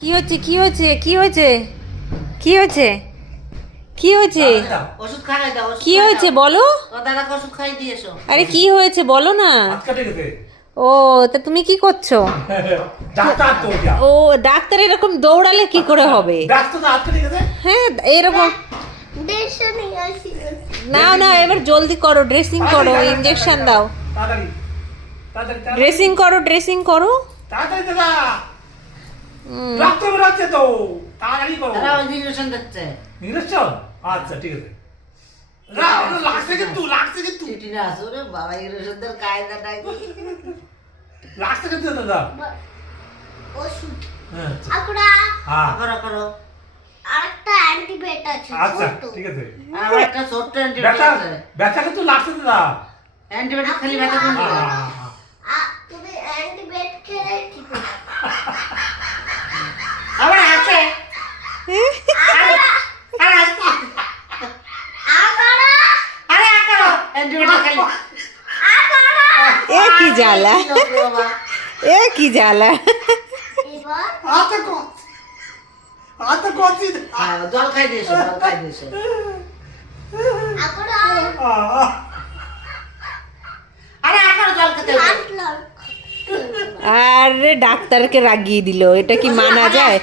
কি হচ্ছে কি হচ্ছে কি হয়েছে কি হয়েছে কি হয়েছে ওষুধ খাই দাও কি হয়েছে বলো ও দাদাকে ওষুধ খাই দিয়েছো আরে কি হয়েছে বলো না ও তা তুমি কি করছো ডাক্তার তো যা ও ডাক্তার এরকম দৌড়ালে কি করে হবে ডাক্তার তো হাত কেটে গেছে হ্যাঁ এরকম না না এবার জলদি করো ড্রেসিং করো ইনজেকশন দাও তাড়াতাড়ি তাড়াতাড়ি ড্রেসিং করো তাড়াতাড়ি দাদা ডাক্তার বেরোচ্ছে তো তাড়াতাড়ি করো দাদা ওই ইঞ্জেকশন দিচ্ছে ইঞ্জেকশন আচ্ছা ঠিক আছে লাগছে কিন্তু চিঠি না আসো রে বাবা ইঞ্জেকশনদের কায়দা নাকি লাগছে কিন্তু দাদা ওষুধ হ্যাঁ হ্যাঁ করো করো আরেকটা অ্যান্টিবায়োটিক আছে আচ্ছা ছোট। ঠিক আছে আর আমার একটা ছোট্ট ব্যথা অ্যান্টিবায়োটিক আছে ব্যথা কিন্তু লাগছে দাদা অ্যান্টিবায়োটিক খালি ব্যথা কম দিবে তুমি অ্যান্টিবায়োটিক খেলে ঠিক হবে আবার আছে আরে আকারো অ্যান্টিবায়োটিক খালি এ কি জ্বালা বাবা এ কি জ্বালা এবার আচ্ছা কোচি হ্যাঁ, জল খাই দিয়েছো আরে আকারো জল খেতে হবে। আরে ডাক্তারকে রাগিয়ে দিল এটা কি মানা যায়